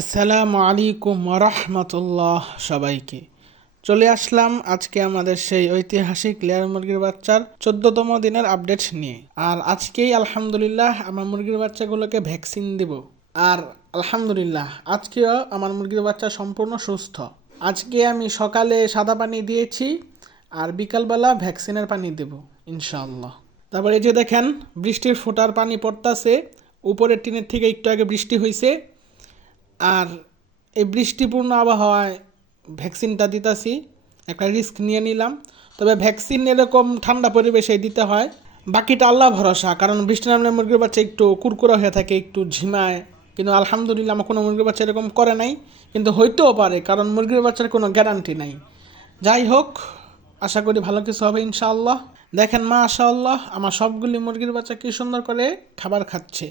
আসসালামু আলাইকুম রহমতুল্লাহ সবাইকে। চলে আসলাম আজকে আমাদের সেই ঐতিহাসিক লেয়ার মুরগির বাচ্চার চোদ্দতম দিনের আপডেট নিয়ে। আর আজকেই আলহামদুলিল্লাহ আমার মুরগির বাচ্চাগুলোকে ভ্যাকসিন দেব। আর আলহামদুলিল্লাহ আজকেও আমার মুরগির বাচ্চা সম্পূর্ণ সুস্থ। আজকে আমি সকালে সাদা পানি দিয়েছি আর বিকালবেলা ভ্যাকসিনের পানি দেব, ইনশাআল্লাহ। তারপরে এই যে দেখেন, বৃষ্টির ফোটার পানি পড়তাছে। উপরের টিনের থেকে একটু আগে বৃষ্টি হয়েছে আর এই বৃষ্টিপূর্ণ আবহাওয়ায় ভ্যাকসিনটা দিতাছি, একটা রিস্ক নিয়ে নিলাম। তবে ভ্যাকসিন এরকম ঠান্ডা পরিবেশে দিতে হয়। বাকিটা আল্লাহ ভরসা, কারণ বৃষ্টি নামলে মুরগির বাচ্চা একটু কুরকুরা হয়ে থাকে, একটু ঝিমায়। কিন্তু আলহামদুলিল্লাহ আমার কোনো মুরগির বাচ্চা এরকম করে নাই, কিন্তু হইতেও পারে, কারণ মুরগির বাচ্চার কোনো গ্যারান্টি নাই। যাই হোক, আশা করি ভালো কিছু হবে ইনশাআল্লাহ। দেখেন মা আশাআল্লাহ আমার সবগুলি মুরগির বাচ্চা কি সুন্দর করে খাবার খাচ্ছে।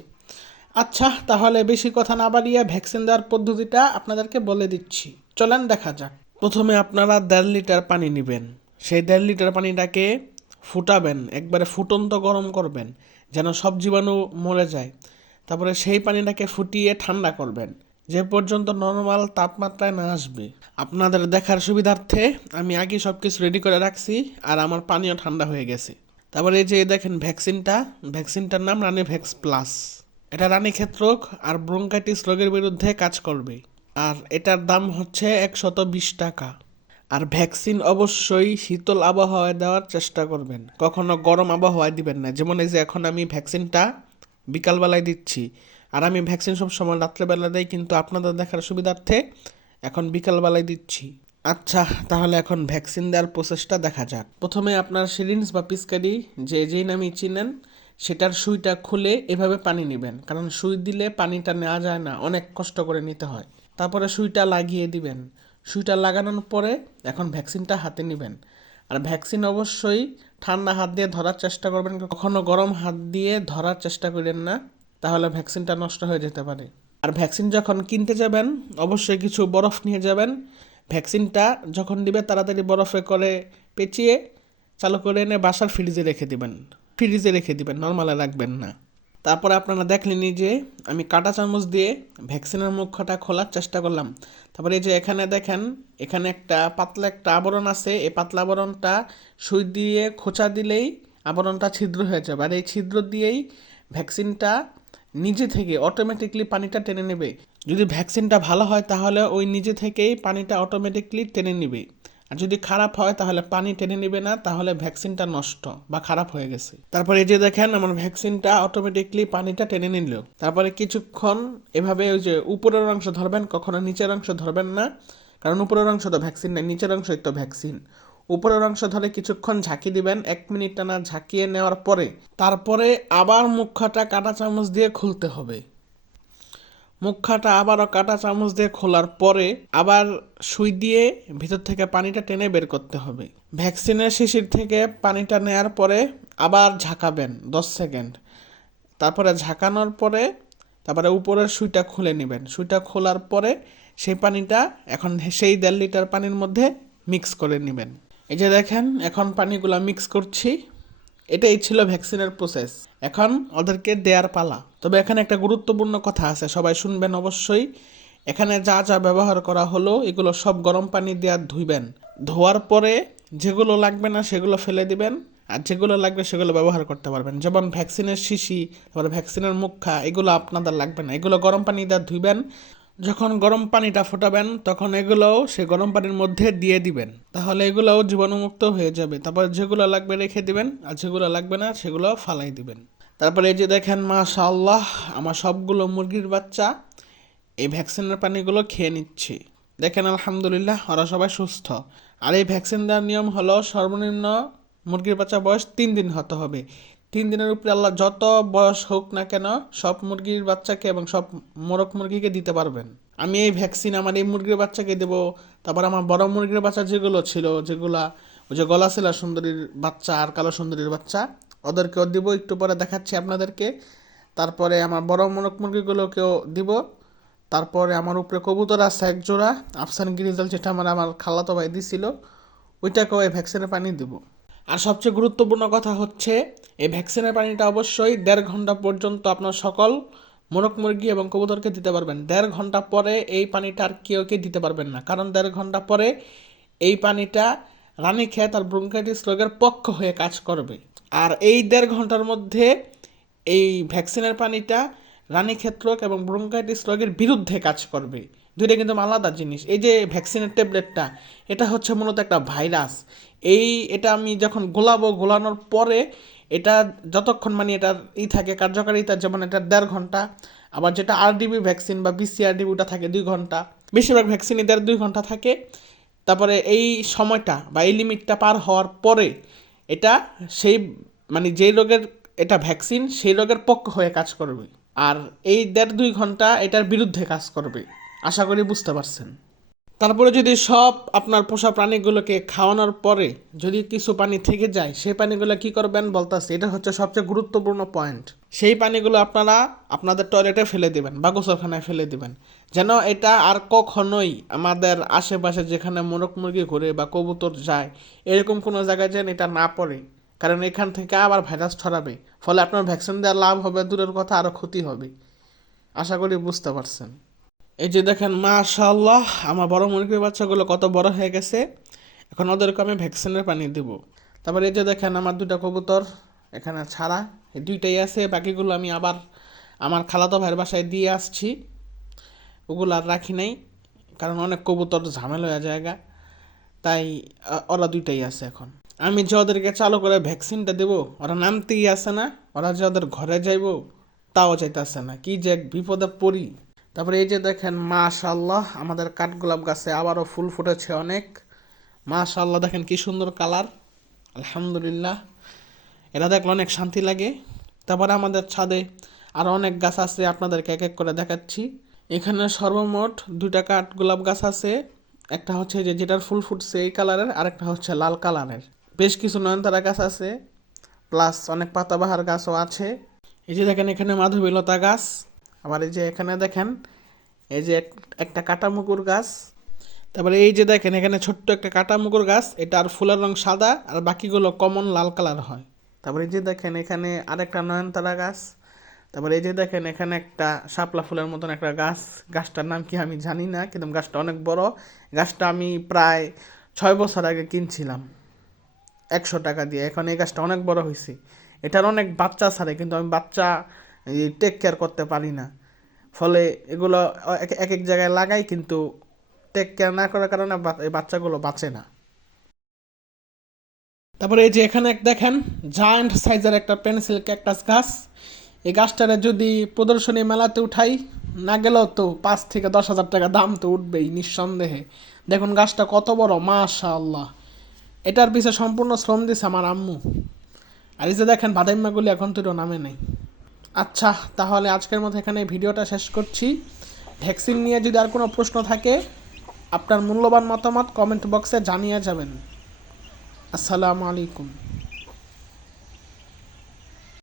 আচ্ছা তাহলে বেশি কথা না বাড়িয়ে ভ্যাকসিন দেওয়ার পদ্ধতিটা আপনাদেরকে বলে দিচ্ছি। চলেন দেখা যাক। প্রথমে আপনারা দেড় লিটার পানি নেবেন। সেই দেড় লিটার পানিটাকে ফুটাবেন, একবারে ফুটন্ত গরম করবেন, যেন সব জীবাণু মরে যায়। তারপরে সেই পানিটাকে ফুটিয়ে ঠান্ডা করবেন। যে পর্যন্ত নর্মাল তাপমাত্রায় না আসবে। আপনাদের দেখার সুবিধার্থে আমি আগে সব কিছু রেডি করে রাখছি আর আমার পানিও ঠান্ডা হয়ে গেছে। তারপরে এই যে দেখেন ভ্যাকসিনটা, ভ্যাকসিনটার নাম রানি ভ্যাক্স প্লাস এটা রানীক্ষেত্রক আর ব্রঙ্কাইটিস রোগের বিরুদ্ধে কাজ করবে। আর এটার দাম হচ্ছে একশত বিশ টাকা। আর ভ্যাকসিন অবশ্যই শীতল আবহাওয়ায় দেওয়ার চেষ্টা করবেন। কখনো গরম আবহাওয়ায় দিবেন না। যেমন এই যে এখন আমি ভ্যাকসিনটা বিকালবেলায় দিচ্ছি। আর আমি ভ্যাকসিন সব সময় রাত্রেবেলা দেই, কিন্তু আপনাদের দেখার সুবিধার্থে এখন বিকালবেলায় দিচ্ছি। আচ্ছা তাহলে এখন ভ্যাকসিন দেওয়ার প্রসেসটা দেখা যাক। প্রথমে আপনার সিরিঞ্জ বা পিসকারি, যে যেই নামই চিনেন সেটার সুইটা খুলে এভাবে পানি নেবেন। কারণ সুই দিলে পানিটা নেওয়া যায় না, অনেক কষ্ট করে নিতে হয়। তারপরে সুইটা লাগিয়ে দিবেন। সুইটা লাগানোর পরে এখন ভ্যাকসিনটা হাতে নেবেন। আর ভ্যাকসিন অবশ্যই ঠান্ডা হাত দিয়ে ধরার চেষ্টা করবেন। কখনো গরম হাত দিয়ে ধরার চেষ্টা করেন না, তাহলে ভ্যাকসিনটা নষ্ট হয়ে যেতে পারে। আর ভ্যাকসিন যখন কিনতে যাবেন, অবশ্যই কিছু বরফ নিয়ে যাবেন। ভ্যাকসিনটা যখন দিবে, তাড়াতাড়ি বরফে করে পেঁচিয়ে চালু করে এনে বাসার ফ্রিজে রেখে দিবেন। ফ্রিজে রেখে দিবেন, নর্মালে রাখবেন না। তারপরে আপনারা দেখলেনি যে আমি কাঁটা চামচ দিয়ে ভ্যাকসিনের মুখটা খোলার চেষ্টা করলাম। তারপরে এই যে এখানে দেখেন, এখানে একটা পাতলা একটা আবরণ আছে, এই পাতলা আবরণটা সুই দিয়ে খোঁচা দিলেই আবরণটা ছিদ্র হয়ে যাবে। আর এই ছিদ্র দিয়েই ভ্যাকসিনটা নিজে থেকে অটোমেটিকলি পানিটা টেনে নেবে। যদি ভ্যাকসিনটা ভালো হয় তাহলে ওই নিজে থেকেই পানিটা অটোমেটিকলি টেনে নেবে। আর যদি খারাপ হয়, তাহলে পানি টেনে নেবে না, তাহলে ভ্যাকসিনটা নষ্ট বা খারাপ হয়ে গেছে। তারপরে এই যে দেখেন, আমার ভ্যাকসিনটা অটোমেটিকলি পানিটা টেনে নিল। তারপরে কিছুক্ষণ এভাবে ওই যে উপরের অংশ ধরবেন, কখনো নিচের অংশ ধরবেন না, কারণ উপরের অংশ তো ভ্যাকসিন নেই, নিচের অংশই তো ভ্যাকসিন। উপরের অংশ ধরে কিছুক্ষণ ঝাঁকি দিবেন, এক মিনিট টানা ঝাঁকিয়ে নেওয়ার পরে, তারপরে আবার মুখাটা কাঁটা চামচ দিয়ে খুলতে হবে। মুখাটা আবারও কাঁটা চামচ দিয়ে খোলার পরে আবার সুই দিয়ে ভিতর থেকে পানিটা টেনে বের করতে হবে। ভ্যাকসিনের শিশির থেকে পানিটা নেয়ার পরে আবার ঝাঁকাবেন দশ সেকেন্ড। তারপরে ঝাঁকানোর পরে তারপরে উপরের সুইটা খুলে নেবেন। সুইটা খোলার পরে সেই পানিটা এখন সেই দেড় লিটার পানির মধ্যে মিক্স করে নেবেন। এই যে দেখেন, এখন পানিগুলো মিক্স করছি। এটাই ছিল ভ্যাকসিনের প্রসেস এখন ওদেরকে দেয়ার পালা। তবে এখানে একটা গুরুত্বপূর্ণ কথা আছে, সবাই শুনবেন অবশ্যই। এখানে যা যা ব্যবহার করা হলো, এগুলো সব গরম পানি দিয়ে ধুইবেন। ধোয়ার পরে যেগুলো লাগবে না সেগুলো ফেলে দিবেন, আর যেগুলো লাগবে সেগুলো ব্যবহার করতে পারবেন। যেমন ভ্যাকসিনের শিশি, তারপরে ভ্যাকসিনের মুখা, এগুলো আপনাদের লাগবে না। এগুলো গরম পানি দিয়ে ধুইবেন যখন গরম পানিটা ফোটাবেন, তখন এগুলোও সে গরম পানির মধ্যে দিয়ে দিবেন। তাহলে এগুলোও জীবাণুমুক্ত হয়ে যাবে। তারপর যেগুলো লাগবে রেখে দিবেন, আর যেগুলো লাগবে না সেগুলো ফালাই দিবেন। তারপরে এই যে দেখেন, মাশাআল্লাহ, আমার সবগুলো মুরগির বাচ্চা এই ভ্যাকসিনের পানিগুলো খেয়ে নিচ্ছে। দেখেন, আলহামদুলিল্লাহ, ওরা সবাই সুস্থ। আর এই ভ্যাকসিন দেওয়ার নিয়ম হলো সর্বনিম্ন মুরগির বাচ্চা বয়স তিন দিন হতে হবে। তিন দিনের উপরে আল্লাহ যত বয়স হোক না কেন সব মুরগির বাচ্চাকে এবং সব মোরগ মুরগিকে দিতে পারবেন। আমি এই ভ্যাকসিন আমার এই মুরগির বাচ্চাকে দেবো, তারপর আমার বড় মুরগির বাচ্চা যেগুলো ছিল, যেগুলা ওই যে গলা ছিল সুন্দরীর বাচ্চা আর কালো সুন্দরীর বাচ্চা, ওদেরকেও দিব, একটু পরে দেখাচ্ছি আপনাদেরকে। তারপরে আমার বড় মোরগ মুরগিগুলোকেও দিব। তারপরে আমার উপরে কবুতর আছে এক জোড়া, আফসান গিরিজাল যেটা আমার আমার খালাতো ভাই দিছিল, ওইটাকেও এই ভ্যাকসিনের পানি দেবো। আর সবচেয়ে গুরুত্বপূর্ণ কথা হচ্ছে, এই ভ্যাকসিনের পানিটা অবশ্যই দেড় ঘণ্টা পর্যন্ত আপনার সকল মোরগ মুরগি এবং কবুতরকে দিতে পারবেন। দেড় ঘণ্টা পরে এই পানিটা আর কেউকে দিতে পারবেন না। কারণ দেড় ঘণ্টা পরে এই পানিটা রানীক্ষেত আর ব্রঙ্কাইটিস রোগের পক্ষ হয়ে কাজ করবে। আর এই দেড় ঘণ্টার মধ্যে এই ভ্যাকসিনের পানিটা রানীক্ষেত রোগ এবং ব্রঙ্কাইটিস রোগের বিরুদ্ধে কাজ করবে। দুইটা কিন্তু আলাদা জিনিস। এই যে ভ্যাকসিনের ট্যাবলেটটা এটা হচ্ছে মূলত একটা ভাইরাস এই, এটা আমি যখন গোলাবো, গোলানোর পরে এটা যতক্ষণ মানে এটার ই থাকে, কার্যকারিতা যেমন এটা দেড় ঘণ্টা, আবার যেটা আরডিবি ভ্যাকসিন বা বিসিআরডিবি ওটা থাকে দুই ঘণ্টা। বেশিরভাগ ভ্যাকসিনই দেড় দুই ঘণ্টা থাকে। তারপরে এই সময়টা বা এই লিমিটটা পার হওয়ার পরে এটা সেই মানে যেই রোগের এটা ভ্যাকসিন সেই রোগের পক্ষ হয়ে কাজ করবে। আর এই দেড় দুই ঘণ্টা এটার বিরুদ্ধে কাজ করবে। আশা করি বুঝতে পারছেন। তারপরে যদি সব আপনার পোষা প্রাণীগুলোকে খাওয়ানোর পরে যদি কিছু পানি থেকে যায়, সেই পানিগুলো কি করবেন বলতেছি, এটা হচ্ছে সবচেয়ে গুরুত্বপূর্ণ পয়েন্ট সেই পানিগুলো আপনারা আপনাদের টয়লেটে ফেলে দিবেন, বা গোসলখানায় ফেলে দিবেন। যেন এটা আর কখনোই আমাদের আশেপাশে যেখানে মোরগ মুরগি ঘুরে বা কবুতর যায়, এরকম কোনো জায়গায় যেন এটা না পড়ে। কারণ এখান থেকে আবার ভাইরাস ছড়াবে, ফলে আপনার ভ্যাকসিন দেওয়ার লাভ হবে, দূরের কথা আরও ক্ষতি হবে। আশা করি বুঝতে পারছেন। এই যে দেখেন মাশাল্লাহ আমার বড় মুরগির বাচ্চাগুলো কত বড় হয়ে গেছে। এখন ওদেরকে আমি ভ্যাকসিনের পানি দিব। তারপরে এই যে দেখেন, আমার দুটা কবুতর এখানে ছাড়া, এই দুইটাই আছে, বাকিগুলো আমি আবার আমার খালাতো ভাইয়ের বাসায় দিয়ে আসছি। ওগুলো আর রাখি নাই, কারণ অনেক কবুতর ঝামেলা হয়ে জায়গা তাই ওরা দুইটাই আছে এখন। আমি যে ওদেরকে চালু করে ভ্যাকসিনটা দেবো, ওরা নামতেই আসে না, ওরা যে ওদের ঘরে যাইবো, তাও চাইতেছে না। কি যে বিপদে পড়ি। তারপরে এই যে দেখেন মাশাল্লাহ আমাদের কাঠগোলাপ গাছে আবারও ফুল ফুটেছে অনেক। মাশাল্লাহ দেখেন কি সুন্দর কালার। আলহামদুলিল্লাহ, এটা দেখলে অনেক শান্তি লাগে। তারপরে আমাদের ছাদে আরও অনেক গাছ আছে, আপনাদেরকে এক এক করে দেখাচ্ছি। এখানে সর্বমোট দুইটা কাঠ গোলাপ গাছ আছে। একটা হচ্ছে যে যেটার ফুল ফুটছে এই কালারের, আরেকটা হচ্ছে লাল কালারের। বেশ কিছু নয়নতারা গাছ আছে, প্লাস অনেক পাতাবাহার গাছও আছে। এই যে দেখেন, এখানে মাধবীলতা গাছ। আবার এই যে এখানে দেখেন, এই যে এক- একটা কাটামুকুর গাছ। তারপরে এই যে দেখেন, এখানে ছোট্ট একটা কাটামুকুর গাছ এটার ফুলের রং সাদা, আর বাকিগুলো কমন লাল কালার হয়। তারপরে এই যে দেখেন, এখানে আরেকটা নয়নতারা গাছ। তারপরে এই যে দেখেন, এখানে একটা শাপলা ফুলের মতন একটা গাছ। গাছটার নাম কি আমি জানি না, কিন্তু গাছটা অনেক বড়। গাছটা আমি প্রায় ছয় বছর আগে কিনছিলাম। একশো টাকা দিয়ে। এখন এই গাছটা অনেক বড় হয়েছে এটার অনেক বাচ্চা ছাড়ে, কিন্তু আমি বাচ্চা টেক কেয়ার করতে পারি না। ফলে এগুলো এক এক জায়গায় লাগাই কিন্তু টেক কেয়ার না করার কারণে বাচ্চাগুলো বাঁচে না। তারপরে এই যে এখানে এক দেখেন জায়ান্ট সাইজের একটা পেন্সিল ক্যাকটাস গাছ। এই গাছটারে যদি প্রদর্শনী মেলাতে উঠাই, না গেলেও তো পাঁচ থেকে দশ হাজার টাকা দাম তো উঠবেই নিঃসন্দেহে। দেখুন গাছটা কত বড়, মাশাআল্লাহ। এটার পিছে সম্পূর্ণ শ্রম দিছে আমার আম্মু। আর এই যে দেখেন বাদাইম্মাগুলি এখন তো নামে নেই। আচ্ছা তাহলে আজকের মতো এখানে ভিডিওটা শেষ করছি। ভ্যাকসিন নিয়ে যদি আর কোনো প্রশ্ন থাকে, আপনার মূল্যবান মতামত কমেন্ট বক্সে জানিয়ে যাবেন। আসসালামু আলাইকুম।